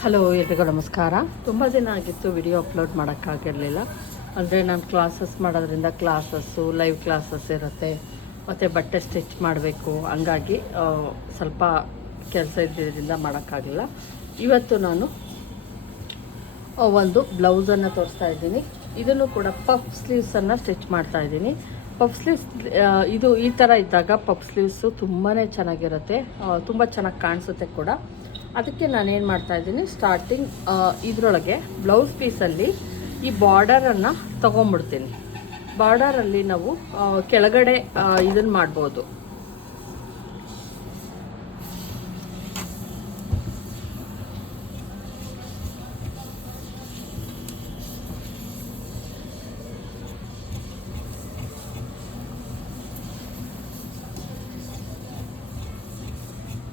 Hello ಎಲ್ರಿಗೂ ನಮಸ್ಕಾರ. ತುಂಬ ದಿನ ಆಗಿತ್ತು ವಿಡಿಯೋ ಅಪ್ಲೋಡ್ ಮಾಡೋಕ್ಕಾಗಿರಲಿಲ್ಲ. ಅಂದರೆ ನಾನು ಕ್ಲಾಸಸ್ ಮಾಡೋದ್ರಿಂದ ಕ್ಲಾಸಸ್ಸು ಲೈವ್ ಕ್ಲಾಸಸ್ ಇರುತ್ತೆ. ಮತ್ತು ಬಟ್ಟೆ ಸ್ಟಿಚ್ ಮಾಡಬೇಕು. ಹಂಗಾಗಿ ಸ್ವಲ್ಪ ಕೆಲಸ ಇದ್ದಿದ್ದರಿಂದ ಮಾಡೋಕ್ಕಾಗಿಲ್ಲ. ಇವತ್ತು ನಾನು ಒಂದು ಬ್ಲೌಸನ್ನು ತೋರಿಸ್ತಾ ಇದ್ದೀನಿ. ಇದನ್ನು ಕೂಡ ಪಫ್ ಸ್ಲೀವ್ಸನ್ನು ಸ್ಟಿಚ್ ಮಾಡ್ತಾ ಇದ್ದೀನಿ. ಪಫ್ ಸ್ಲೀವ್ಸ್ ಇದು ಈ ಥರ ಇದ್ದಾಗ ಪಫ್ ಸ್ಲೀವ್ಸು ತುಂಬಾ ಚೆನ್ನಾಗಿರುತ್ತೆ. ತುಂಬ ಚೆನ್ನಾಗಿ ಕಾಣಿಸುತ್ತೆ ಕೂಡ. ಅದಕ್ಕೆ ನಾನೇನು ಮಾಡ್ತಾ ಇದ್ದೀನಿ ಸ್ಟಾರ್ಟಿಂಗ್ ಇದರೊಳಗೆ ಬ್ಲೌಸ್ ಪೀಸಲ್ಲಿ ಈ ಬಾರ್ಡರನ್ನು ತೊಗೊಂಬಿಡ್ತೀನಿ. ಬಾರ್ಡರಲ್ಲಿ ನಾವು ಕೆಳಗಡೆ ಇದನ್ನು ಮಾಡ್ಬೋದು.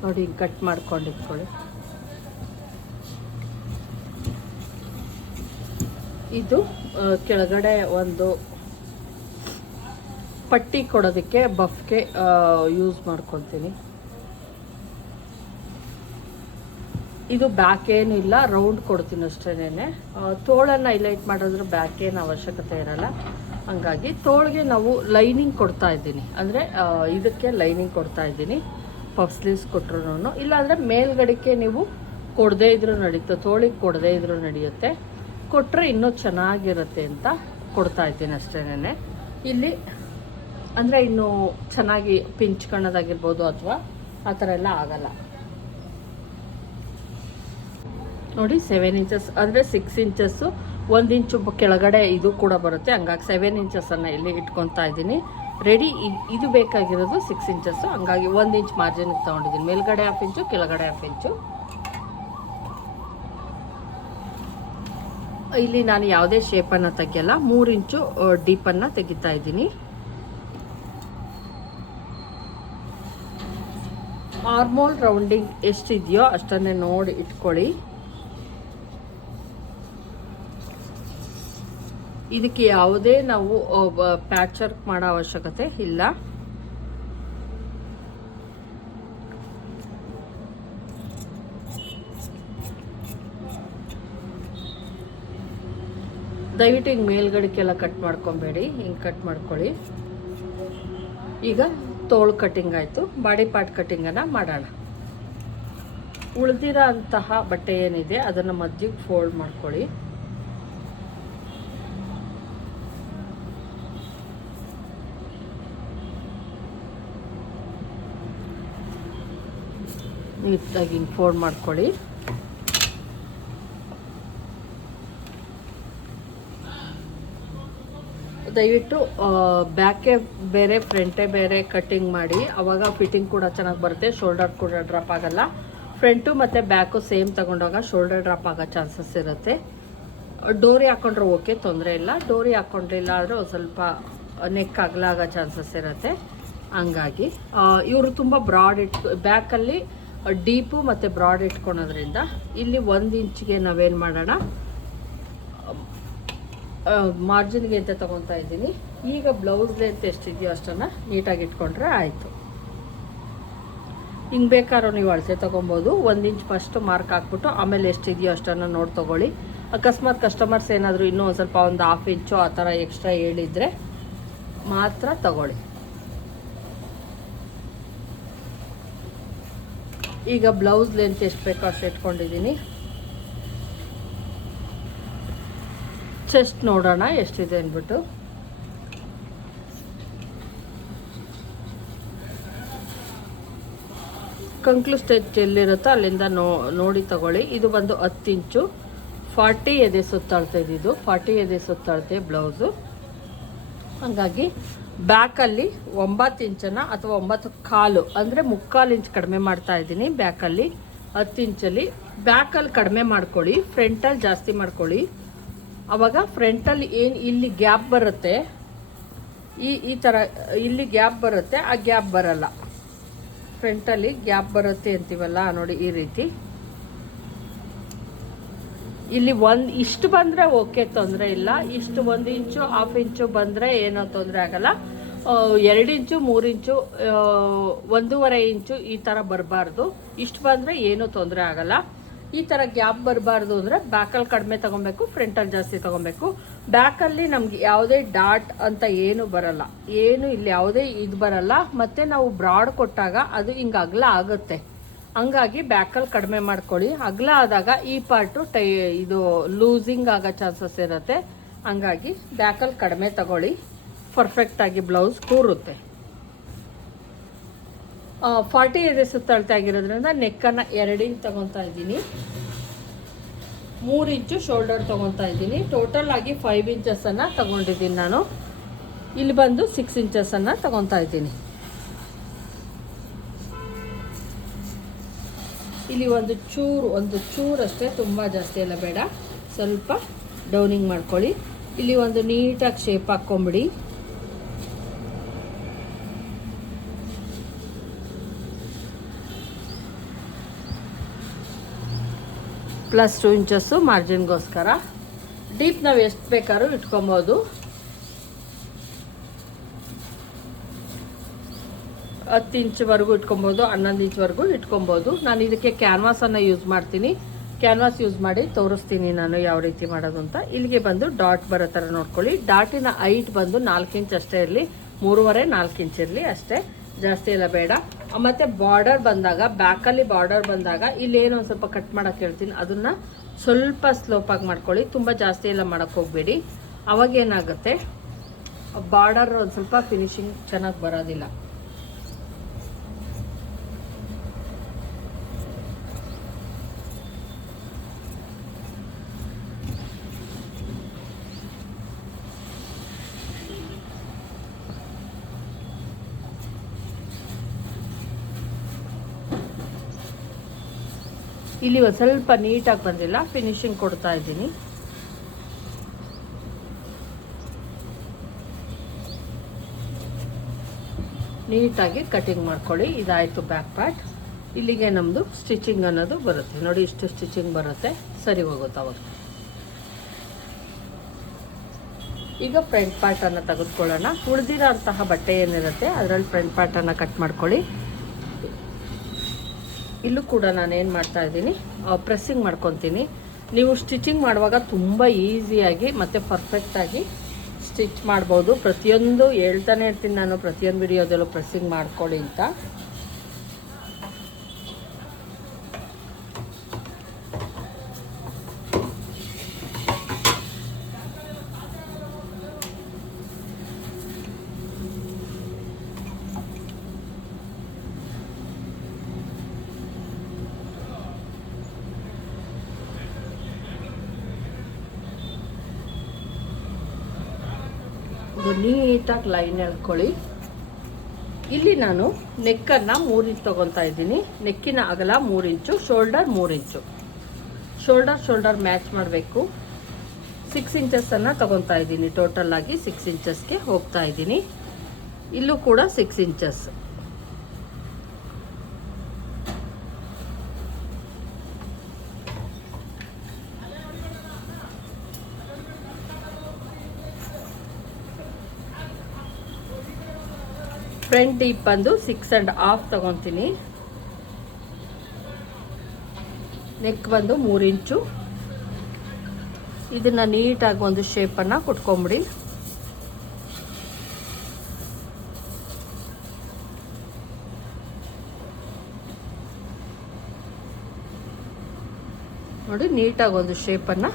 ನೋಡಿ ಕಟ್ ಮಾಡ್ಕೊಂಡು ಇಟ್ಕೊಳ್ಳಿ ಇದು ಕೆಳಗಡೆ ಒಂದು ಪಟ್ಟಿ ಕೊಡೋದಕ್ಕೆ ಬಫ್ಗೆ ಯೂಸ್ ಮಾಡ್ಕೊಳ್ತೀನಿ. ಇದು ಬ್ಯಾಕ್ ಏನಿಲ್ಲ ರೌಂಡ್ ಕೊಡ್ತೀನಿ ಅಷ್ಟೇನೆ ತೋಳನ್ನು ಹೈಲೈಟ್ ಮಾಡಿದ್ರೆ ಬ್ಯಾಕ್ ಏನು ಅವಶ್ಯಕತೆ ಇರಲ್ಲ. ಹಂಗಾಗಿ ತೋಳಿಗೆ ನಾವು ಲೈನಿಂಗ್ ಕೊಡ್ತಾ ಇದ್ದೀನಿ. ಅಂದರೆ ಇದಕ್ಕೆ ಲೈನಿಂಗ್ ಕೊಡ್ತಾ ಇದ್ದೀನಿ. ಪಫ್ ಸ್ಲೀವ್ಸ್ ಕೊಟ್ಟರು ಇಲ್ಲಾಂದರೆ ಮೇಲ್ಗಡೆಗೆ ನೀವು ಕೊಡದೇ ಇದ್ರೂ ನಡೀತು, ತೋಳಿಗೆ ಕೊಡದೇ ಇದ್ರೂ ನಡೆಯುತ್ತೆ. ಕೊಟ್ಟರೆ ಇನ್ನೂ ಚೆನ್ನಾಗಿರುತ್ತೆ ಅಂತ ಕೊಡ್ತಾ ಇದ್ದೀನಿ ಅಷ್ಟೇನೆ. ಇಲ್ಲಿ ಅಂದರೆ ಇನ್ನು ಚೆನ್ನಾಗಿ ಪಿಂಚ್ಕೊಳ್ಳೋದಾಗಿರ್ಬೋದು ಅಥವಾ ಆ ಥರ ಎಲ್ಲ ಆಗಲ್ಲ. ನೋಡಿ ಸೆವೆನ್ ಇಂಚಸ್ ಅಂದರೆ ಸಿಕ್ಸ್ ಇಂಚಸ್ಸು ಒಂದು ಇಂಚು ಕೆಳಗಡೆ ಇದು ಕೂಡ ಬರುತ್ತೆ. ಹಂಗಾಗಿ ಸೆವೆನ್ ಇಂಚಸನ್ನು ಇಲ್ಲಿ ಇಟ್ಕೊತಾ ಇದ್ದೀನಿ. ರೆಡಿ ಇದು ಬೇಕಾಗಿರೋದು ಸಿಕ್ಸ್ ಇಂಚಸ್ಸು ಹಂಗಾಗಿ ಒಂದು ಇಂಚ್ ಮಾರ್ಜಿನ್ಗೆ ತೊಗೊಂಡಿದ್ದೀನಿ. ಮೇಲ್ಗಡೆ ಹಾಫ್ ಇಂಚು ಕೆಳಗಡೆ ಹಾಫ್ ಇಂಚು ಇಲ್ಲಿ ನಾನು ಯಾವುದೇ ಶೇಪನ್ನು ತೆಗಿಯಲ್ಲ, ಮೂರು ಇಂಚು ಡೀಪನ್ನು ತೆಗಿತಾ ಇದ್ದೀನಿ. ಆರ್ಮೋಲ್ ರೌಂಡಿಂಗ್ ಎಷ್ಟಿದೆಯೋ ಅಷ್ಟನ್ನೇ ನೋಡಿ ಇಟ್ಕೊಳ್ಳಿ. ಇದಕ್ಕೆ ಯಾವುದೇ ನಾವು ಪ್ಯಾಚ್ ವರ್ಕ್ ಮಾಡೋ ಅವಶ್ಯಕತೆ ಇಲ್ಲ. ದಯವಿಟ್ಟು ಹಿಂಗೆ ಮೇಲ್ಗಡೆಗೆಲ್ಲ ಕಟ್ ಮಾಡ್ಕೊಬೇಡಿ. ಹಿಂಗೆ ಕಟ್ ಮಾಡ್ಕೊಳ್ಳಿ. ಈಗ ತೋಳು ಕಟ್ಟಿಂಗ್ ಆಯಿತು. ಬಾಡಿ ಪಾರ್ಟ್ ಕಟ್ಟಿಂಗನ್ನು ಮಾಡೋಣ. ಉಳಿದಿರೋ ಅಂತಹ ಬಟ್ಟೆ ಏನಿದೆ ಅದನ್ನು ಮಧ್ಯಕ್ಕೆ ಫೋಲ್ಡ್ ಮಾಡ್ಕೊಳ್ಳಿ. ನೀಟಾಗಿ ಹಿಂಗೆ ಫೋಲ್ಡ್ ಮಾಡ್ಕೊಳ್ಳಿ. ದಯವಿಟ್ಟು ಬ್ಯಾಕೆ ಬೇರೆ, ಫ್ರಂಟೇ ಬೇರೆ ಕಟ್ಟಿಂಗ್ ಮಾಡಿ. ಅವಾಗ ಫಿಟ್ಟಿಂಗ್ ಕೂಡ ಚೆನ್ನಾಗಿ ಬರುತ್ತೆ. ಶೋಲ್ಡರ್ ಕೂಡ ಡ್ರಾಪ್ ಆಗಲ್ಲ. ಫ್ರಂಟು ಮತ್ತು ಬ್ಯಾಕು ಸೇಮ್ ತಗೊಂಡಾಗ ಶೋಲ್ಡರ್ ಡ್ರಾಪ್ ಆಗೋ ಚಾನ್ಸಸ್ ಇರುತ್ತೆ. ಡೋರಿ ಹಾಕೊಂಡ್ರೆ ಓಕೆ, ತೊಂದರೆ ಇಲ್ಲ. ಡೋರಿ ಹಾಕ್ಕೊಂಡಿಲ್ಲ ಆದರೆ ಒಂದು ಸ್ವಲ್ಪ ನೆಕ್ ಆಗೋ ಚಾನ್ಸಸ್ ಇರುತ್ತೆ. ಹಂಗಾಗಿ ಇವರು ತುಂಬ ಬ್ರಾಡ್ ಇಟ್, ಬ್ಯಾಕಲ್ಲಿ ಡೀಪು ಮತ್ತು ಬ್ರಾಡ್ ಇಟ್ಕೊಳೋದ್ರಿಂದ ಇಲ್ಲಿ ಒಂದು ಇಂಚಿಗೆ ನಾವೇನು ಮಾಡೋಣ? ಮಾರ್ಜಿನ್ಗೆ ಅಂತ ತೊಗೊತಾ ಇದ್ದೀನಿ? ಈಗ ಬ್ಲೌಸ್ ಲೆಂತ್ ಎಷ್ಟಿದೆಯೋ ಅಷ್ಟನ್ನು ನೀಟಾಗಿ ಇಟ್ಕೊಂಡ್ರೆ ಆಯಿತು. ಹಿಂಗೆ ಬೇಕಾದ್ರೂ ನೀವು ಅಳಸೆ ತೊಗೊಬೋದು ಒಂದು ಇಂಚ್ ಫಸ್ಟ್ ಮಾರ್ಕ್ ಹಾಕ್ಬಿಟ್ಟು ಆಮೇಲೆ ಎಷ್ಟಿದೆಯೋ ಅಷ್ಟನ್ನು ನೋಡಿ ತೊಗೊಳ್ಳಿ. ಅಕಸ್ಮಾತ್ ಕಸ್ಟಮರ್ಸ್ ಏನಾದರೂ ಇನ್ನೂ ಒಂದು ಸ್ವಲ್ಪ ಒಂದು ಹಾಫ್ ಇಂಚು ಆ ಥರ ಎಕ್ಸ್ಟ್ರಾ ಹೇಳಿದರೆ ಮಾತ್ರ ತಗೊಳ್ಳಿ. ಈಗ ಬ್ಲೌಸ್ ಲೆಂತ್ ಎಷ್ಟು ಬೇಕೋ ಅಷ್ಟು ಇಟ್ಕೊಂಡಿದ್ದೀನಿ. ಚೆಸ್ಟ್ ನೋಡೋಣ, ಎಷ್ಟಿದೆ ಅಂದ್ಬಿಟ್ಟು. ಕಂಕ್ಲು ಸ್ಟೆಚ್ ಎಲ್ಲಿರುತ್ತೋ ಅಲ್ಲಿಂದ ನೋ, ನೋಡಿ ತಗೊಳ್ಳಿ. ಇದು ಬಂದು ಹತ್ತು ಇಂಚು. ಫಾರ್ಟಿ ಎದೆ ಸುತ್ತಾಳ್ತಾ ಇದ್ದಿದ್ದು ಫಾರ್ಟಿ ಎದೆ ಸುತ್ತಾಳ್ತೆ ಬ್ಲೌಸು. ಹಾಗಾಗಿ ಬ್ಯಾಕಲ್ಲಿ ಒಂಬತ್ತು ಇಂಚನ್ನು ಅಥವಾ ಒಂಬತ್ತು ಕಾಲು, ಅಂದರೆ ಮುಕ್ಕಾಲು ಇಂಚ್ ಕಡಿಮೆ ಮಾಡ್ತಾ ಇದ್ದೀನಿ ಬ್ಯಾಕಲ್ಲಿ. ಹತ್ತು ಇಂಚಲ್ಲಿ ಬ್ಯಾಕಲ್ಲಿ ಕಡಿಮೆ ಮಾಡ್ಕೊಳ್ಳಿ, ಫ್ರಂಟಲ್ಲಿ ಜಾಸ್ತಿ ಮಾಡ್ಕೊಳ್ಳಿ. ಅವಾಗ ಫ್ರಂಟಲ್ಲಿ ಏನು ಇಲ್ಲಿ ಗ್ಯಾಪ್ ಬರುತ್ತೆ, ಈ ಈ ಥರ ಇಲ್ಲಿ ಗ್ಯಾಪ್ ಬರುತ್ತೆ, ಆ ಗ್ಯಾಪ್ ಬರಲ್ಲ. ಫ್ರಂಟಲ್ಲಿ ಗ್ಯಾಪ್ ಬರುತ್ತೆ ಅಂತೀವಲ್ಲ, ನೋಡಿ ಈ ರೀತಿ. ಇಲ್ಲಿ ಒಂದು, ಇಷ್ಟು ಬಂದರೆ ಓಕೆ ತೊಂದರೆ ಇಲ್ಲ. ಇಷ್ಟು ಒಂದು ಇಂಚು ಹಾಫ್ ಇಂಚು ಬಂದರೆ ಏನೋ ತೊಂದರೆ ಆಗಲ್ಲ. ಎರಡು ಇಂಚು, ಮೂರು ಇಂಚು ಒಂದೂವರೆ ಇಂಚು ಈ ಥರ ಬರಬಾರ್ದು. ಇಷ್ಟು ಬಂದರೆ ಏನೂ ತೊಂದರೆ ಆಗಲ್ಲ. ಈ ಥರ ಗ್ಯಾಪ್ ಬರಬಾರ್ದು ಅಂದರೆ ಬ್ಯಾಕಲ್ಲಿ ಕಡಿಮೆ ತೊಗೊಬೇಕು ಫ್ರಂಟಲ್ಲಿ ಜಾಸ್ತಿ ತೊಗೊಬೇಕು. ಬ್ಯಾಕಲ್ಲಿ ನಮ್ಗೆ ಯಾವುದೇ ಡಾಟ್ ಅಂತ ಏನು ಬರಲ್ಲ. ಏನು ಇಲ್ಲಿ ಯಾವುದೇ ಇದು ಬರಲ್ಲ. ಮತ್ತು ನಾವು ಬ್ರಾಡ್ ಕೊಟ್ಟಾಗ ಅದು ಹಿಂಗೆ ಅಗಲ ಆಗುತ್ತೆ. ಹಂಗಾಗಿ ಬ್ಯಾಕಲ್ಲಿ ಕಡಿಮೆ ಮಾಡ್ಕೊಳ್ಳಿ. ಅಗಲ ಆದಾಗ ಈ ಪಾರ್ಟು ಟೈ, ಇದು ಲೂಸಿಂಗ್ ಆಗೋ ಚಾನ್ಸಸ್ ಇರುತ್ತೆ. ಹಂಗಾಗಿ ಬ್ಯಾಕಲ್ಲಿ ಕಡಿಮೆ ತಗೊಳ್ಳಿ. ಪರ್ಫೆಕ್ಟಾಗಿ ಬ್ಲೌಸ್ ಕೂರುತ್ತೆ. ಫಾರ್ಟಿ ಇದೆ ಸುತ್ತಳತೆ ಆಗಿರೋದ್ರಿಂದ ನೆಕ್ಕನ್ನು ಎರಡು ಇಂಚ್ ತಗೊಂತಾ ಇದ್ದೀನಿ. ಮೂರು ಇಂಚು ಶೋಲ್ಡರ್ ತೊಗೊತಾ ಇದ್ದೀನಿ. ಟೋಟಲ್ ಆಗಿ ಫೈವ್ ಇಂಚಸನ್ನು ತಗೊಂಡಿದ್ದೀನಿ ನಾನು. ಇಲ್ಲಿ ಬಂದು ಸಿಕ್ಸ್ ಇಂಚಸನ್ನು ತೊಗೊತಾ ಇದ್ದೀನಿ. ಇಲ್ಲಿ ಒಂದು ಚೂರು ಒಂದು ಚೂರು ಅಷ್ಟೇ, ತುಂಬ ಜಾಸ್ತಿ ಎಲ್ಲ ಬೇಡ. ಸ್ವಲ್ಪ ಡೌನಿಂಗ್ ಮಾಡ್ಕೊಳ್ಳಿ. ಇಲ್ಲಿ ಒಂದು ನೀಟಾಗಿ ಶೇಪ್ ಹಾಕ್ಕೊಂಬಿಡಿ. ಪ್ಲಸ್ ಟು ಇಂಚಸ್ಸು ಮಾರ್ಜಿನ್ಗೋಸ್ಕರ. ಡೀಪ್ ನಾವು ಎಷ್ಟು ಬೇಕಾದ್ರೂ ಇಟ್ಕೊಬೋದು. ಹತ್ತು ಇಂಚ್ವರೆಗೂ ಇಟ್ಕೊಬೋದು, ಹನ್ನೊಂದು ಇಂಚ್ವರೆಗೂ ಇಟ್ಕೊಬೋದು. ನಾನು ಇದಕ್ಕೆ ಕ್ಯಾನ್ವಾಸನ್ನು ಯೂಸ್ ಮಾಡ್ತೀನಿ. ಕ್ಯಾನ್ವಾಸ್ ಯೂಸ್ ಮಾಡಿ ತೋರಿಸ್ತೀನಿ ನಾನು ಯಾವ ರೀತಿ ಮಾಡೋದು ಅಂತ. ಇಲ್ಲಿಗೆ ಬಂದು ಡಾಟ್ ಬರೋ ಥರ ನೋಡ್ಕೊಳ್ಳಿ. ಡಾಟಿನ ಹೈಟ್ ಬಂದು ನಾಲ್ಕು ಇಂಚ್ ಅಷ್ಟೇ ಇರಲಿ. ಮೂರುವರೆ ನಾಲ್ಕು ಇಂಚ್ ಇರಲಿ ಅಷ್ಟೇ. ಜಾಸ್ತಿ ಎಲ್ಲ ಬೇಡ. ಮತ್ತು ಬಾರ್ಡರ್ ಬಂದಾಗ ಬ್ಯಾಕಲ್ಲಿ ಬಾರ್ಡರ್ ಬಂದಾಗ ಇಲ್ಲೇನು ಒಂದು ಸ್ವಲ್ಪ ಕಟ್ ಮಾಡೋಕೆ ಹೇಳ್ತೀನಿ. ಅದನ್ನು ಸ್ವಲ್ಪ ಸ್ಲೋಪಾಗಿ ಮಾಡ್ಕೊಳ್ಳಿ. ತುಂಬ ಜಾಸ್ತಿ ಎಲ್ಲ ಮಾಡೋಕ್ಕೆ ಹೋಗಬೇಡಿ. ಅವಾಗ ಏನಾಗುತ್ತೆ? ಬಾರ್ಡರ್ ಒಂದು ಸ್ವಲ್ಪ ಫಿನಿಶಿಂಗ್ ಚೆನ್ನಾಗಿ ಬರೋದಿಲ್ಲ. ಇಲ್ಲಿ ಒಂದು ಸ್ವಲ್ಪ ನೀಟಾಗಿ ಬಂದಿಲ್ಲ ಫಿನಿಶಿಂಗ್ ಕೊಡ್ತಾ ಇದ್ದೀನಿ. ನೀಟಾಗಿ ಕಟಿಂಗ್ ಮಾಡ್ಕೊಳ್ಳಿ, ಇದಾಯಿತು ಬ್ಯಾಕ್ ಪಾರ್ಟ್ ಇಲ್ಲಿಗೆ ನಮ್ಮದು ಸ್ಟಿಚಿಂಗ್ ಅನ್ನೋದು ಬರುತ್ತೆ. ನೋಡಿ ಇಷ್ಟು ಸ್ಟಿಚಿಂಗ್ ಬರುತ್ತೆ. ಸರಿ ಹೋಗುತ್ತೆ ಅವಾಗ. ಈಗ ಫ್ರಂಟ್ ಪಾರ್ಟನ್ನು ತೆಗೆದುಕೊಳ್ಳೋಣ. ಉಳಿದಿರೋ ಅಂತಹ ಬಟ್ಟೆ ಏನಿರುತ್ತೆ, ಅದರಲ್ಲಿ ಫ್ರಂಟ್ ಪಾರ್ಟನ್ನು ಕಟ್ ಮಾಡ್ಕೊಳ್ಳಿ. ಇಲ್ಲೂ ಕೂಡ ನಾನು ಏನು ಮಾಡ್ತಾ ಇದ್ದೀನಿ ಪ್ರೆಸ್ಸಿಂಗ್ ಮಾಡ್ಕೊತೀನಿ. ನೀವು ಸ್ಟಿಚಿಂಗ್ ಮಾಡುವಾಗ ತುಂಬ ಈಸಿಯಾಗಿ ಮತ್ತು ಪರ್ಫೆಕ್ಟಾಗಿ ಸ್ಟಿಚ್ ಮಾಡ್ಬೋದು. ಪ್ರತಿಯೊಂದು ಹೇಳ್ತಾನೆ ಇರ್ತೀನಿ ನಾನು, ಪ್ರತಿಯೊಂದು ವಿಡಿಯೋದಲ್ಲೂ ಪ್ರೆಸ್ಸಿಂಗ್ ಮಾಡ್ಕೊಳ್ಳಿ ಅಂತ ಇದು ಲೈನ್ ಎಳ್ಕೊಳ್ಳಿ. ಇಲ್ಲಿ ನಾನು ನೆಕ್ಕನ್ನು ಮೂರು ಇಂಚ್ ತೊಗೊತಾ ಇದ್ದೀನಿ. ನೆಕ್ಕಿನ ಅಗಲ ಮೂರು ಇಂಚು ಶೋಲ್ಡರ್ ಮೂರು ಇಂಚು ಶೋಲ್ಡರ್ ಶೋಲ್ಡರ್ ಮ್ಯಾಚ್ ಮಾಡಬೇಕು. ಸಿಕ್ಸ್ ಇಂಚಸ್ಸನ್ನು ತಗೊತಾ ಇದ್ದೀನಿ. ಟೋಟಲ್ ಆಗಿ ಸಿಕ್ಸ್ ಇಂಚಸ್ಗೆ ಹೋಗ್ತಾ ಇದ್ದೀನಿ. ಇಲ್ಲೂ ಕೂಡ ಸಿಕ್ಸ್ ಇಂಚಸ್ ಫ್ರಂಟ್ ಡೀಪ್ ಬಂದು ಸಿಕ್ಸ್ ಆ್ಯಂಡ್ ಹಾಫ್ ತಗೊತೀನಿ. ನೆಕ್ ಬಂದು ಮೂರು ಇಂಚು. ಇದನ್ನು ನೀಟಾಗಿ ಒಂದು ಶೇಪನ್ನು ಕೊಟ್ಕೊಂಬಿಡಿ. ನೋಡಿ, ನೀಟಾಗಿ ಒಂದು ಶೇಪನ್ನು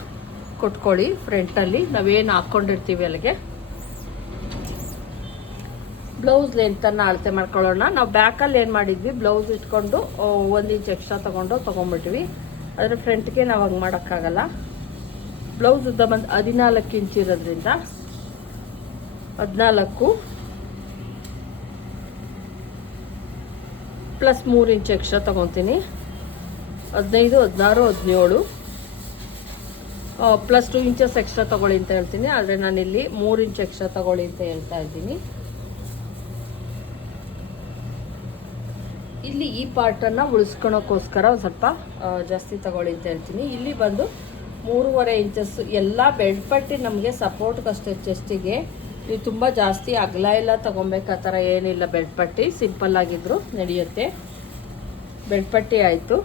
ಕೊಟ್ಕೊಳ್ಳಿ. ಫ್ರಂಟಲ್ಲಿ ನಾವೇನು ಹಾಕ್ಕೊಂಡಿರ್ತೀವಿ ಅಲ್ಲಿಗೆ? ಬ್ಲೌಸ್ ಲೆಂತನ್ನು ಅಳತೆ ಮಾಡ್ಕೊಳ್ಳೋಣ. ನಾವು ಬ್ಯಾಕಲ್ಲಿ ಏನು ಮಾಡಿದ್ವಿ, ಬ್ಲೌಸ್ ಇಟ್ಕೊಂಡು ಒಂದು ಇಂಚ್ ಎಕ್ಸ್ಟ್ರಾ ತೊಗೊಂಡು ತೊಗೊಂಡ್ಬಿಟ್ವಿ. ಆದರೆ ಫ್ರಂಟ್ಗೆ ನಾವು ಹಂಗೆ ಮಾಡೋಕ್ಕಾಗಲ್ಲ. ಬ್ಲೌಸ್ ಉದ್ದ ಬಂದು ಹದಿನಾಲ್ಕು ಇಂಚ್ ಇರೋದ್ರಿಂದ ಹದಿನಾಲ್ಕು ಪ್ಲಸ್ ಮೂರು ಇಂಚ್ ಎಕ್ಸ್ಟ್ರಾ ತೊಗೊತೀನಿ. ಹದಿನೈದು, ಹದಿನಾರು, ಹದಿನೇಳು. ಪ್ಲಸ್ ಟೂ ಇಂಚಸ್ ಎಕ್ಸ್ಟ್ರಾ ತೊಗೊಳ್ಳಿ ಅಂತ ಹೇಳ್ತೀನಿ. ಆದರೆ ನಾನಿಲ್ಲಿ ಮೂರು ಇಂಚ್ ಎಕ್ಸ್ಟ್ರಾ ತೊಗೊಳ್ಳಿ ಅಂತ ಹೇಳ್ತಾ ಇದ್ದೀನಿ. ಇಲ್ಲಿ ಈ ಪಾರ್ಟನ್ನು ಉಳಿಸ್ಕೊಳೋಕ್ಕೋಸ್ಕರ ಒಂದು ಸ್ವಲ್ಪ ಜಾಸ್ತಿ ತಗೊಳ್ಳಿ ಅಂತ ಹೇಳ್ತೀನಿ. ಇಲ್ಲಿ ಬಂದು ಮೂರುವರೆ ಇಂಚಸ್ ಎಲ್ಲ ಬೆಡ್ ಪಟ್ಟಿ ನಮಗೆ ಸಪೋರ್ಟ್ಗಷ್ಟೇ ಚೆಸ್ಟಿಗೆ ನೀವು ತುಂಬ ಜಾಸ್ತಿ ಅಗಲ ಎಲ್ಲ ತೊಗೊಬೇಕು ಆ ಥರ ಏನಿಲ್ಲ ಬೆಡ್ ಪಟ್ಟಿ. ಸಿಂಪಲ್ ಆಗಿದ್ರು ನಡೆಯುತ್ತೆ. ಬೆಡ್ ಪಟ್ಟಿ ಆಯಿತು.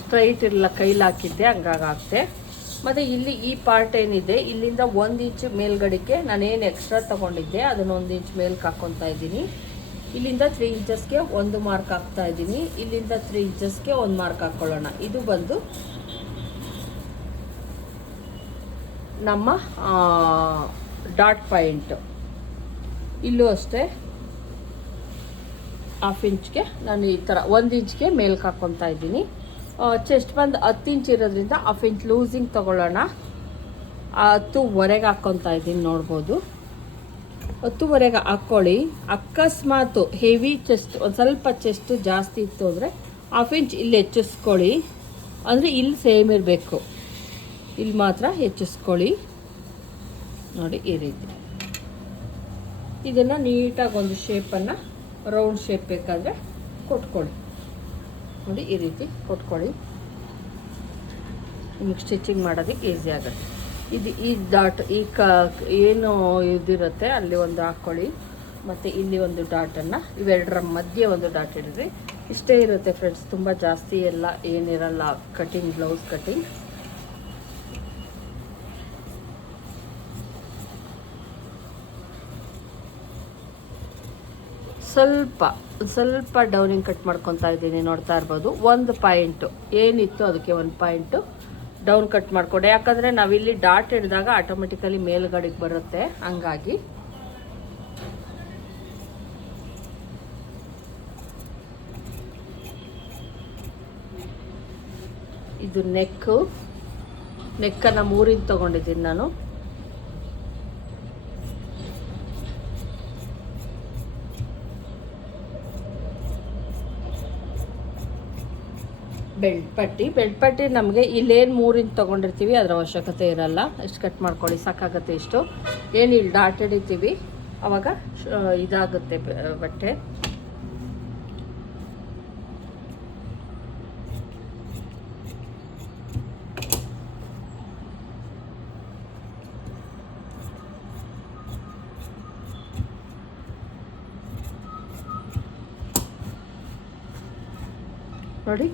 ಸ್ಟ್ರೈಟ್ ಇರಲ್ಲ ಕೈಲಿ ಹಾಕಿದ್ದೆ ಹಂಗಾಗುತ್ತೆ ಮತ್ತು ಇಲ್ಲಿ ಈ ಪಾರ್ಟ್ ಏನಿದೆ, ಇಲ್ಲಿಂದ ಒಂದು ಇಂಚ್ ಮೇಲ್ಗಡೆಗೆ ನಾನೇನು ಎಕ್ಸ್ಟ್ರಾ ತೊಗೊಂಡಿದ್ದೆ, ಅದನ್ನು ಒಂದು ಇಂಚ್ ಮೇಲ್ಗೆ ಹಾಕ್ಕೊತಾ ಇದ್ದೀನಿ. ಇಲ್ಲಿಂದ ತ್ರೀ ಇಂಚಸ್ಗೆ ಒಂದು ಮಾರ್ಕ್ ಹಾಕ್ತಾ ಇದ್ದೀನಿ. ಇಲ್ಲಿಂದ ತ್ರೀ ಇಂಚಸ್ಗೆ ಒಂದು ಮಾರ್ಕ್ ಹಾಕ್ಕೊಳ್ಳೋಣ ಇದು ಬಂದು ನಮ್ಮ ಡಾಟ್ ಪಾಯಿಂಟ್ ಇಲ್ಲೂ ಅಷ್ಟೇ ಹಾಫ್ ಇಂಚ್ಗೆ ನಾನು ಈ ಥರ ಒಂದು ಇಂಚ್ಗೆ ಮೇಲ್ಗೆ ಹಾಕ್ಕೊತಾ ಇದ್ದೀನಿ. ಚೆಸ್ಟ್ ಬಂದು ಹತ್ತು ಇಂಚ್ ಇರೋದ್ರಿಂದ ಹಾಫ್ ಇಂಚ್ ಲೂಸಿಂಗ್ ತೊಗೊಳ್ಳೋಣ. ಹತ್ತುವರೆಗೆ ಹಾಕ್ಕೊತಾ ಇದ್ದೀನಿ ನೋಡ್ಬೋದು. ಹತ್ತುವರೆಗೆ ಹಾಕ್ಕೊಳ್ಳಿ ಅಕಸ್ಮಾತು ಹೆವಿ ಚೆಸ್ಟ್ ಒಂದು ಸ್ವಲ್ಪ ಚೆಸ್ಟ್ ಜಾಸ್ತಿ ಇತ್ತು ಅಂದರೆ ಹಾಫ್ ಇಂಚ್ ಇಲ್ಲಿ ಹೆಚ್ಚಿಸ್ಕೊಳ್ಳಿ. ಅಂದರೆ ಇಲ್ಲಿ ಸೇಮ್ ಇರಬೇಕು. ಇಲ್ಲಿ ಮಾತ್ರ ಹೆಚ್ಚಿಸ್ಕೊಳ್ಳಿ. ನೋಡಿ ಈ ರೀತಿ. ಇದನ್ನು ನೀಟಾಗಿ ಒಂದು ಶೇಪನ್ನು ರೌಂಡ್ ಶೇಪ್ ಬೇಕಾದರೆ ಕೊಟ್ಕೊಳ್ಳಿ. ನೋಡಿ ಈ ರೀತಿ ಕೊಟ್ಕೊಳ್ಳಿ. ನಿಮಗೆ ಸ್ಟಿಚಿಂಗ್ ಮಾಡೋದಕ್ಕೆ ಈಸಿ ಆಗುತ್ತೆ. ಇದು ಈ ಡಾಟ್ ಈ ಕ, ಏನು ಇದಿರುತ್ತೆ ಅಲ್ಲಿ ಒಂದು ಹಾಕ್ಕೊಳ್ಳಿ ಮತ್ತು ಇಲ್ಲಿ ಒಂದು ಡಾಟನ್ನು ಇವೆರಡರ ಮಧ್ಯೆ ಒಂದು ಡಾಟ್ ಇಡ್ರಿ. ಇಷ್ಟೇ ಇರುತ್ತೆ ಫ್ರೆಂಡ್ಸ್ ತುಂಬ ಜಾಸ್ತಿ ಎಲ್ಲ ಏನಿರಲ್ಲ ಕಟಿಂಗ್ ಬ್ಲೌಸ್ ಕಟಿಂಗ್ ಸ್ವಲ್ಪ ಸ್ವಲ್ಪ ಡೌನಿಂಗ್ ಕಟ್ ಮಾಡ್ಕೊತಾ ಇದ್ದೀನಿ, ನೋಡ್ತಾ ಇರ್ಬೋದು. ಒಂದು ಪಾಯಿಂಟು. ಏನಿತ್ತು ಅದಕ್ಕೆ ಒಂದು ಪಾಯಿಂಟು? Down cut ಮಾಡಿಕೊಡೆ. ಯಾಕಂದರೆ ನಾವಿಲ್ಲಿ ಡಾಟ್ ಹಿಡಿದಾಗ ಆಟೋಮೆಟಿಕಲಿ ಮೇಲ್ಗಡೆಗೆ ಬರುತ್ತೆ. ಹಂಗಾಗಿ. ಇದು ನೆಕ್ಕು. ನೆಕ್ಕನ್ನು ಮೂರಿಂದ ತೊಗೊಂಡಿದ್ದೀನಿ ನಾನು. ಬೆಲ್ಟ್ ಪಟ್ಟಿ ಬೆಲ್ಟ್ ಪಟ್ಟಿ ನಮಗೆ ಇಲ್ಲೇನು ಮೂರಿಂದ ತೊಗೊಂಡಿರ್ತೀವಿ, ಅದರ ಅವಶ್ಯಕತೆ ಇರಲ್ಲ. ಇಷ್ಟು ಕಟ್ ಮಾಡ್ಕೊಳ್ಳಿ, ಸಾಕಾಗುತ್ತೆ ಇಷ್ಟು. ಏನು ಇಲ್ಲಿ ಹಿಡಿತೀವಿ ಅವಾಗ, ಶ- ಇದಾಗುತ್ತೆ ಬಟ್ಟೆ ನೋಡಿ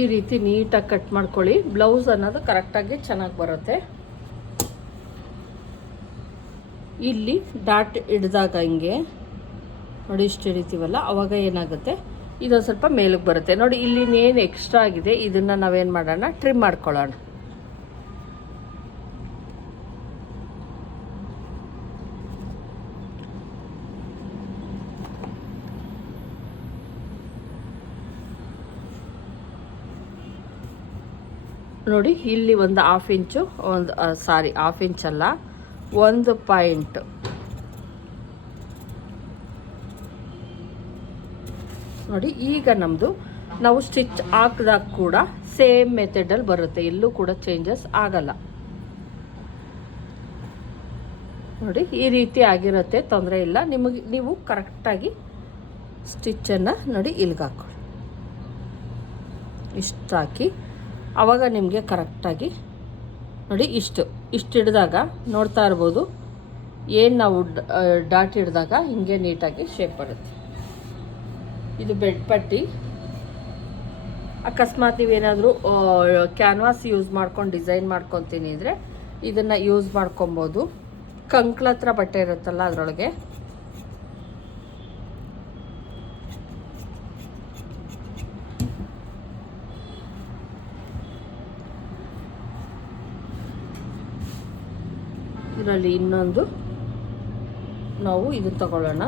ಈ ರೀತಿ ನೀಟಾಗಿ ಕಟ್ ಮಾಡ್ಕೊಳ್ಳಿ. ಬ್ಲೌಸ್ ಅನ್ನೋದು ಕರೆಕ್ಟಾಗಿ ಚೆನ್ನಾಗಿ ಬರುತ್ತೆ. ಇಲ್ಲಿ ಡಾಟ್ ಹಿಡ್ದಾಗ ಹಿಂಗೆ. ನೋಡಿ ಇಷ್ಟು ಹಿಡಿತೀವಲ್ಲ, ಅವಾಗ ಏನಾಗುತ್ತೆ? ಇದೊಂದು ಸ್ವಲ್ಪ ಮೇಲಕ್ಕೆ ಬರುತ್ತೆ. ನೋಡಿ, ಇಲ್ಲಿ ಎಕ್ಸ್ಟ್ರಾ ಆಗಿದೆ. ಇದನ್ನು ನಾವೇನು ಮಾಡೋಣ? ಟ್ರಿಮ್ ಮಾಡ್ಕೊಳ್ಳೋಣ. ನೋಡಿ, ಇಲ್ಲಿ ಒಂದು ಹಾಫ್ ಇಂಚು ಒಂದು ಸಾರಿ ಹಾಫ್ ಇಂಚ್ ಅಲ್ಲ, ಒಂದು ಪಾಯಿಂಟ್ ನೋಡಿ, ಈಗ ನಮ್ಮದು ನಾವು ಸ್ಟಿಚ್ ಹಾಕಿದಾಗ ಕೂಡ ಸೇಮ್ ಮೆಥಡಲ್ಲಿ ಬರುತ್ತೆ. ಎಲ್ಲೂ ಕೂಡ ಚೇಂಜಸ್ ಆಗಲ್ಲ. ನೋಡಿ, ಈ ರೀತಿ ಆಗಿರುತ್ತೆ. ತೊಂದರೆ ಇಲ್ಲ. ನಿಮಗೆ, ನೀವು ಕರೆಕ್ಟಾಗಿ ಸ್ಟಿಚ್ಚನ್ನು ನೋಡಿ ಇಲ್ಲಿಗೆ ಹಾಕೊಳ್ಳಿ ಇಷ್ಟು ಹಾಕಿ ಆವಾಗ ನಿಮಗೆ ಕರೆಕ್ಟಾಗಿ ನೋಡಿ ಇಷ್ಟು ಇಷ್ಟು ಹಿಡಿದಾಗ ನೋಡ್ತಾ ಇರ್ಬೋದು. ಏನು ನಾವು ಡಾಟ್ ಹಿಡಿದಾಗ ಹಿಂಗೆ ನೀಟಾಗಿ ಶೇಪ್ ಬರುತ್ತೆ. ಇದು ಬೆಡ್ ಪಟ್ಟಿ. ಅಕಸ್ಮಾತ್ ನೀವೇನಾದರೂ ಕ್ಯಾನ್ವಾಸ್ ಯೂಸ್ ಮಾಡ್ಕೊಂಡು ಡಿಸೈನ್ ಮಾಡ್ಕೊತೀನಿ ಅಂದರೆ ಇದನ್ನು ಯೂಸ್ ಮಾಡ್ಕೊಬೋದು. ಕಂಕ್ಳ ಹತ್ರ ಬಟ್ಟೆ ಇರುತ್ತಲ್ಲ ಅದರೊಳಗೆ. ಇದರಲ್ಲಿ ಇನ್ನೊಂದು. ನಾವು ಇದು ತಗೊಳ್ಳೋಣ.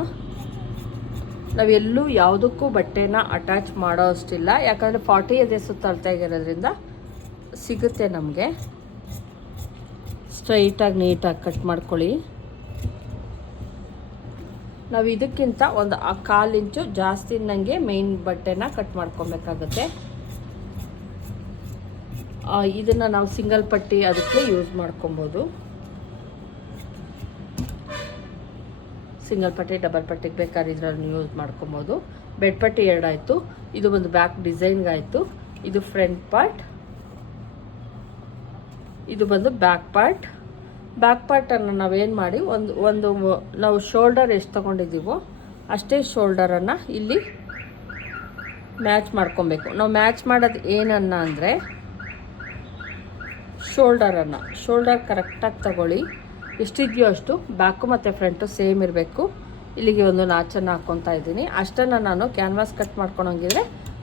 ನಾವೆಲ್ಲೂ ಯಾವುದಕ್ಕೂ ಬಟ್ಟೆನ ಅಟ್ಯಾಚ್ ಮಾಡೋ ಅಷ್ಟಿಲ್ಲ. ಯಾಕಂದರೆ ಫಾರ್ಟಿ ಸುತ್ತ ಅಳ್ತಾಗಿರೋದ್ರಿಂದ ಸಿಗುತ್ತೆ ನಮಗೆ. ಸ್ಟ್ರೈಟಾಗಿ ನೀಟಾಗಿ ಕಟ್ ಮಾಡ್ಕೊಳ್ಳಿ. ನಾವು ಇದಕ್ಕಿಂತ ಒಂದು ಕಾಲು ಇಂಚು ಜಾಸ್ತಿ ನನಗೆ ಮೇನ್ ಬಟ್ಟೆನ ಕಟ್ ಮಾಡ್ಕೊಬೇಕಾಗುತ್ತೆ. ಇದನ್ನು ನಾವು ಸಿಂಗಲ್ ಪಟ್ಟಿ ಅದಕ್ಕೆ ಯೂಸ್ ಮಾಡ್ಕೊಬೋದು. ಸಿಂಗಲ್ ಪಟ್ಟಿ, ಡಬಲ್ ಪಟ್ಟಿಗೆ ಬೇಕಾದ್ರೆ ಇದರಲ್ಲಿ ಯೂಸ್ ಮಾಡ್ಕೊಬೋದು. ಬೆಡ್ ಪಟ್ಟಿ ಎರಡಾಯಿತು. ಇದು ಒಂದು ಬ್ಯಾಕ್ ಡಿಸೈನ್ಗಾಯಿತು. ಇದು ಫ್ರಂಟ್ ಪಾರ್ಟ್. ಇದು ಬಂದು ಬ್ಯಾಕ್ ಪಾರ್ಟ್. ಬ್ಯಾಕ್ ಪಾರ್ಟನ್ನು ನಾವೇನು ಮಾಡಿ, ಒಂದು ಒಂದು ನಾವು ಶೋಲ್ಡರ್ ಎಷ್ಟು ತೊಗೊಂಡಿದ್ದೀವೋ ಅಷ್ಟೇ ಶೋಲ್ಡರನ್ನು ಇಲ್ಲಿ ಮ್ಯಾಚ್ ಮಾಡ್ಕೊಬೇಕು. ನಾವು ಮ್ಯಾಚ್ ಮಾಡೋದು ಏನನ್ನ ಅಂದರೆ ಶೋಲ್ಡರನ್ನು. ಶೋಲ್ಡರ್ ಕರೆಕ್ಟಾಗಿ ತಗೊಳ್ಳಿ. ಎಷ್ಟಿದೆಯೋ ಅಷ್ಟು ಬ್ಯಾಕು ಮತ್ತು ಫ್ರಂಟು ಸೇಮ್ ಇರಬೇಕು. ಇಲ್ಲಿಗೆ ಒಂದು ನಾಚನ್ನು ಹಾಕ್ಕೊತಾ ಇದ್ದೀನಿ. ಅಷ್ಟನ್ನು ನಾನು ಕ್ಯಾನ್ವಾಸ್ ಕಟ್ ಮಾಡ್ಕೊಳಂಗಿದ್ರೆ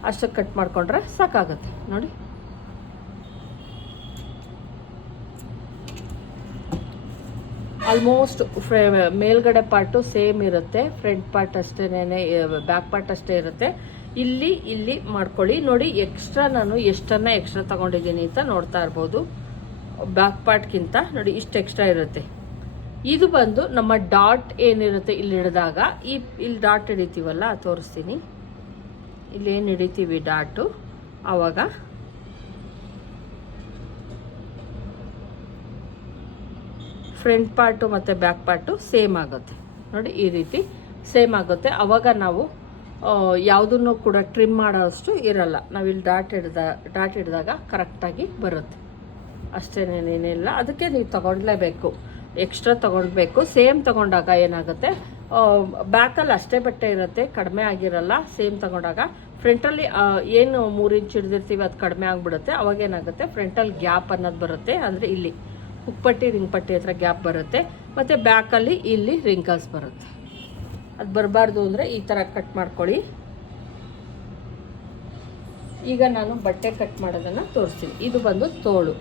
ಅಷ್ಟಕ್ಕೆ ಕಟ್ ಮಾಡಿಕೊಂಡ್ರೆ ಸಾಕಾಗುತ್ತೆ. ನೋಡಿ. ಆಲ್ಮೋಸ್ಟ್ ಫ್ರೇ ಮೇಲ್ಗಡೆ ಪಾರ್ಟು ಸೇಮ್ ಇರುತ್ತೆ. ಫ್ರಂಟ್ ಪಾರ್ಟ್ ಅಷ್ಟೇ ಬ್ಯಾಕ್ ಪಾರ್ಟ್ ಅಷ್ಟೇ ಇರುತ್ತೆ. ಇಲ್ಲಿ ಇಲ್ಲಿ ಮಾಡ್ಕೊಳ್ಳಿ. ನೋಡಿ ಎಕ್ಸ್ಟ್ರಾ ನಾನು ಎಷ್ಟನ್ನ ಎಕ್ಸ್ಟ್ರಾ ತಗೊಂಡಿದ್ದೀನಿ ಅಂತ ನೋಡ್ತಾ ಇರ್ಬೋದು. ಬ್ಯಾಕ್ ಪಾರ್ಟ್ಗಿಂತ ನೋಡಿ, ಇಷ್ಟು ಎಕ್ಸ್ಟ್ರಾ ಇರುತ್ತೆ. ಇದು ಬಂದು ನಮ್ಮ ಡಾಟ್ ಏನಿರುತ್ತೆ ಇಲ್ಲಿ ಹಿಡಿದಾಗ, ಈ ಇಲ್ಲಿ ಡಾಟ್ ಹಿಡಿತೀವಲ್ಲ, ತೋರಿಸ್ತೀನಿ. ಇಲ್ಲಿ ಏನು ಹಿಡಿತೀವಿ ಡಾಟು? ಆವಾಗ ಫ್ರಂಟ್ ಪಾರ್ಟು ಮತ್ತು ಬ್ಯಾಕ್ ಪಾರ್ಟು ಸೇಮ್ ಆಗುತ್ತೆ. ನೋಡಿ, ಈ ರೀತಿ ಸೇಮ್ ಆಗುತ್ತೆ. ಆವಾಗ ನಾವು ಯಾವುದನ್ನು ಕೂಡ ಟ್ರಿಮ್ ಮಾಡೋಷ್ಟು ಇರಲ್ಲ. ನಾವಿಲ್ಲಿ ಡಾಟ್ ಹಿಡ್ದ, ಡಾಟ್ ಹಿಡಿದಾಗ ಕರೆಕ್ಟಾಗಿ ಬರುತ್ತೆ. ಅಷ್ಟೇನೇನೇನಿಲ್ಲ ಅದಕ್ಕೆ ನೀವು ತಗೊಳ್ಲೇಬೇಕು. ಎಕ್ಸ್ಟ್ರಾ ತೊಗೊಳ್ಬೇಕು ಸೇಮ್ ತೊಗೊಂಡಾಗ ಏನಾಗುತ್ತೆ? ಬ್ಯಾಕಲ್ಲಿ ಅಷ್ಟೇ ಬಟ್ಟೆ ಇರುತ್ತೆ, ಕಡಿಮೆ ಆಗಿರಲ್ಲ. ಸೇಮ್ ತೊಗೊಂಡಾಗ ಫ್ರಂಟಲ್ಲಿ ಏನು ಮೂರು ಇಂಚ್ ಹಿಡಿದಿರ್ತೀವಿ ಅದು ಕಡಿಮೆ ಆಗಿಬಿಡುತ್ತೆ. ಅವಾಗ ಏನಾಗುತ್ತೆ? ಫ್ರಂಟಲ್ಲಿ ಗ್ಯಾಪ್ ಅನ್ನೋದು ಬರುತ್ತೆ. ಅಂದರೆ ಇಲ್ಲಿ ಹುಕ್ಪಟ್ಟಿ ರಿಂಗ್ ಪಟ್ಟಿ ಹತ್ರ ಗ್ಯಾಪ್ ಬರುತ್ತೆ. ಮತ್ತು ಬ್ಯಾಕಲ್ಲಿ ಇಲ್ಲಿ ರಿಂಕಲ್ಸ್ ಬರುತ್ತೆ. ಅದು ಬರಬಾರ್ದು ಅಂದರೆ ಈ ಥರ ಕಟ್ ಮಾಡ್ಕೊಳ್ಳಿ. ಈಗ ನಾನು ಬಟ್ಟೆ ಕಟ್ ಮಾಡೋದನ್ನು ತೋರಿಸ್ತೀನಿ. ಇದು ಬಂದು ತೋಳು.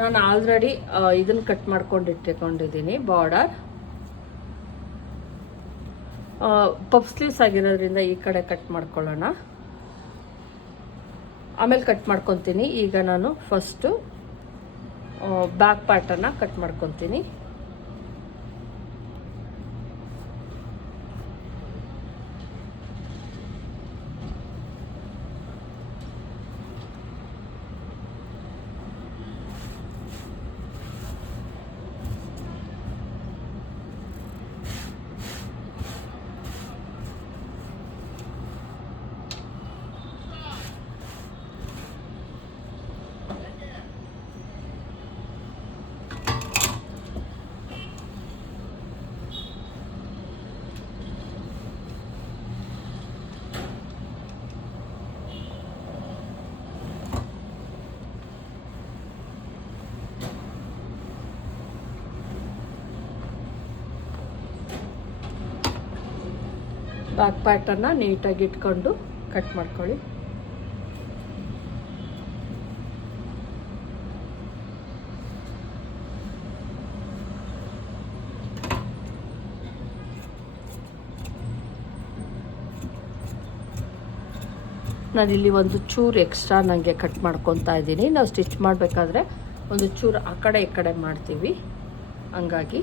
ನಾನು ಆಲ್ರೆಡಿ ಇದನ್ನು ಕಟ್ ಮಾಡ್ಕೊಂಡು ಇಟ್ಟುಕೊಂಡಿದ್ದೀನಿ ಬಾರ್ಡರ್ ಪಫ್ ಸ್ಲೀವ್ಸ್ ಆಗಿರೋದ್ರಿಂದ ಈ ಕಡೆ ಕಟ್ ಮಾಡ್ಕೊಳ್ಳೋಣ. ಆಮೇಲೆ ಕಟ್ ಮಾಡ್ಕೊತೀನಿ. ಈಗ ನಾನು ಫಸ್ಟು ಬ್ಯಾಕ್ ಪಾರ್ಟನ್ನು ಕಟ್ ಮಾಡ್ಕೊತೀನಿ. ಬ್ಯಾಕ್ ಪ್ಯಾಟರ್ನ ನೀಟಾಗಿ ಇಟ್ಕೊಂಡು ಕಟ್ ಮಾಡ್ಕೊಳ್ಳಿ. ನಾನಿಲ್ಲಿ ಒಂದು ಚೂರು ಎಕ್ಸ್ಟ್ರಾ ನನಗೆ ಕಟ್ ಮಾಡ್ಕೊತಾ ಇದ್ದೀನಿ. ನಾವು ಸ್ಟಿಚ್ ಮಾಡಬೇಕಾದ್ರೆ ಒಂದು ಚೂರು ಆ ಕಡೆ ಈ ಕಡೆ ಮಾಡ್ತೀವಿ. ಹಂಗಾಗಿ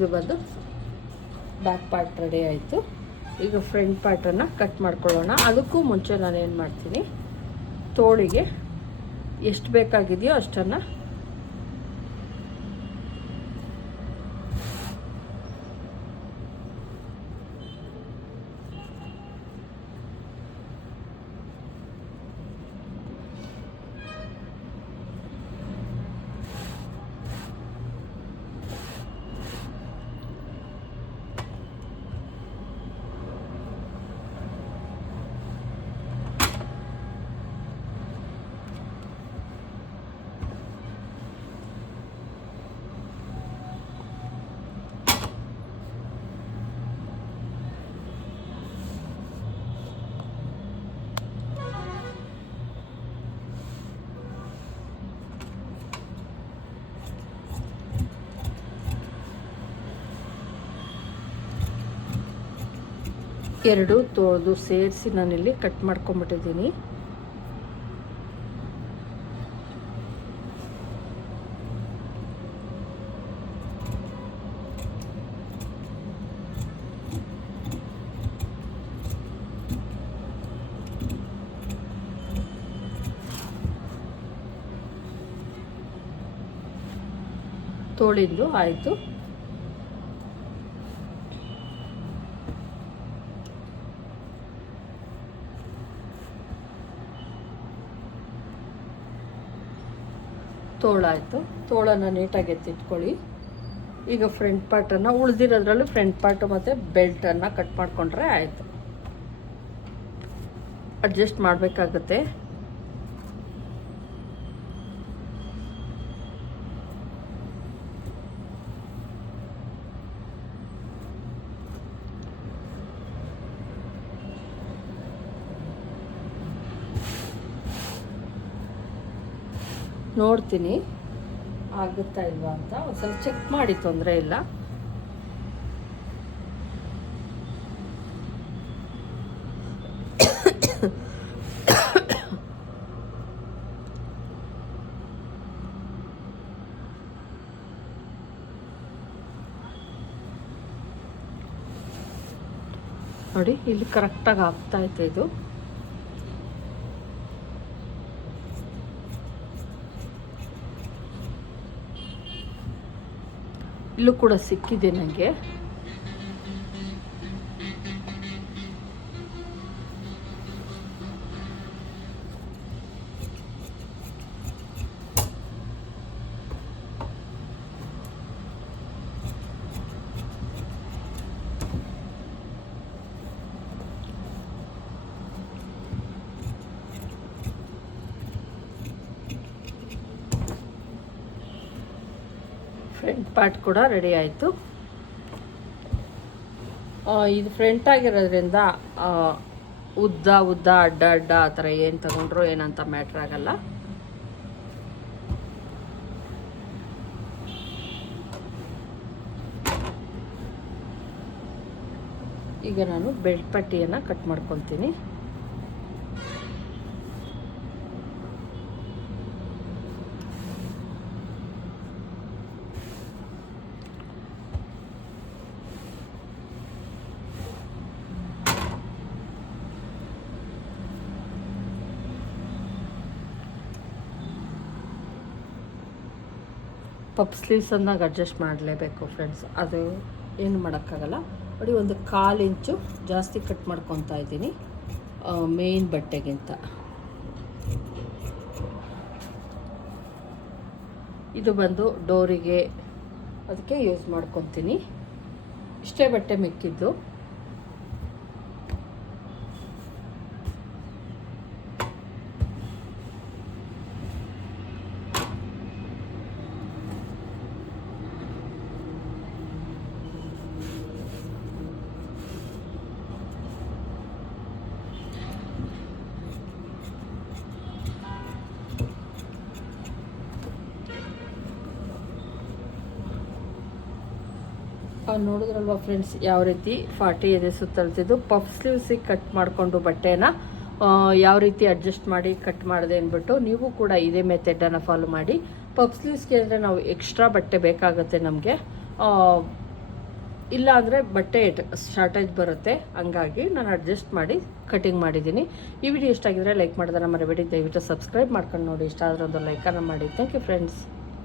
ಇದು ಬಂದು ಬ್ಯಾಕ್ ಪಾರ್ಟ್ ರೆಡಿ ಆಯಿತು. ಈಗ ಫ್ರಂಟ್ ಪಾರ್ಟನ್ನು ಕಟ್ ಮಾಡ್ಕೊಳ್ಳೋಣ. ಅದಕ್ಕೂ ಮುಂಚೆ ನಾನು ಏನು ಮಾಡ್ತೀನಿ? ತೋಳಿಗೆ ಎಷ್ಟು ಬೇಕಾಗಿದೆಯೋ ಅಷ್ಟನ್ನು ಎರಡು ತೋದು ಸೇರಿಸಿ ನಾನಿಲ್ಲಿ ಕಟ್ ಮಾಡ್ಕೊಂಬಿಟ್ಟಿದ್ದೀನಿ. ತೋಳಿದ್ದು ಆಯಿತು. ತೋಳ ಆಯಿತು ತೋಳನ ನೀಟಾಗಿ ಎತ್ತಿಟ್ಕೊಳ್ಳಿ. ಈಗ ಫ್ರಂಟ್ ಪಾರ್ಟನ್ನು ಉಳಿದಿರೋದ್ರಲ್ಲಿ ಫ್ರಂಟ್ ಪಾರ್ಟು ಮತ್ತು ಬೆಲ್ಟನ್ನು ಕಟ್ ಮಾಡಿಕೊಂಡ್ರೆ ಆಯಿತು. ಅಡ್ಜಸ್ಟ್ ಮಾಡಬೇಕಾಗತ್ತೆ. ನೋಡ್ತೀನಿ. ಆಗುತ್ತಾ ಇಲ್ವಾ ಅಂತ ಒಂದ್ಸಲ ಚೆಕ್ ಮಾಡಿ, ತೊಂದರೆ ಇಲ್ಲ. ನೋಡಿ, ಇಲ್ಲಿ ಕರೆಕ್ಟಾಗಿ ಆಗ್ತಾ ಇತ್ತು ಇದು. ಇಲ್ಲೂ ಕೂಡ ಸಿಕ್ಕಿದೆ ನನಗೆ. ಪಾರ್ಟ್ ಕೂಡ ರೆಡಿ ಆಯಿತು. ಇದು ಫ್ರಂಟ್ ಆಗಿರೋದ್ರಿಂದ ಉದ್ದ ಉದ್ದ, ಅಡ್ಡ ಅಡ್ಡ ಆ ಥರ ಏನು ತಗೊಂಡ್ರು ಏನಂತ ಮ್ಯಾಟ್ರ್ ಆಗಲ್ಲ. ಈಗ ನಾನು ಬೆಲ್ಟ್ ಪಟ್ಟಿಯನ್ನು ಕಟ್ ಮಾಡ್ಕೊತೀನಿ ಪಪ್ ಸ್ಲೀವ್ಸ್ ಅಂದಾಗ ಅಡ್ಜಸ್ಟ್ ಮಾಡಲೇಬೇಕು ಫ್ರೆಂಡ್ಸ್ ಅದು ಏನು ಮಾಡೋಕ್ಕಾಗಲ್ಲ. ನೋಡಿ, ಒಂದು ಕಾಲು ಇಂಚು ಜಾಸ್ತಿ ಕಟ್ ಮಾಡ್ಕೊತಾ ಇದ್ದೀನಿ. ಮೇಯ್ನ್ ಬಟ್ಟೆಗಿಂತ. ಇದು ಬಂದು ಡೋರಿಗೆ ಅದಕ್ಕೆ ಯೂಸ್ ಮಾಡ್ಕೊತೀನಿ. ಇಷ್ಟೇ ಬಟ್ಟೆ ಮಿಕ್ಕಿದ್ದು. ನೋಡಿದ್ರಲ್ವಾ ಫ್ರೆಂಡ್ಸ್ ಯಾವ ರೀತಿ ಫಾರ್ಟಿ ಇದೆ ಸುತ್ತಲ್ತಿದ್ದು ಪಫ್ ಸ್ಲೀವ್ಸಿಗೆ ಕಟ್ ಮಾಡಿಕೊಂಡು ಬಟ್ಟೆನ ಯಾವ ರೀತಿ ಅಡ್ಜಸ್ಟ್ ಮಾಡಿ ಕಟ್ ಮಾಡಿದೆ ಅಂದ್ಬಿಟ್ಟು ನೀವು ಕೂಡ ಇದೇ ಮೆಥಡನ್ನು ಫಾಲೋ ಮಾಡಿ. ಪಫ್ ಸ್ಲೀವ್ಸ್ಗೆ ಅಂದರೆ ನಾವು ಎಕ್ಸ್ಟ್ರಾ ಬಟ್ಟೆ ಬೇಕಾಗುತ್ತೆ ನಮಗೆ. ಇಲ್ಲ ಅಂದರೆ ಬಟ್ಟೆ ಶಾರ್ಟೇಜ್ ಬರುತ್ತೆ. ಹಂಗಾಗಿ ನಾನು ಅಡ್ಜಸ್ಟ್ ಮಾಡಿ ಕಟಿಂಗ್ ಮಾಡಿದ್ದೀನಿ. ಈ ವಿಡಿಯೋ ಇಷ್ಟ ಆಗಿದ್ರೆ ಲೈಕ್ ಮಾಡಿದ್ರೆ ಮರಿಬೇಡಿ. ದಯವಿಟ್ಟು ಸಬ್ಸ್ಕ್ರೈಬ್ ಮಾಡ್ಕೊಂಡು ನೋಡಿ. ಇಷ್ಟ ಆದರೆ ಒಂದು ಲೈಕನ್ನು ಮಾಡಿ. Thank you friends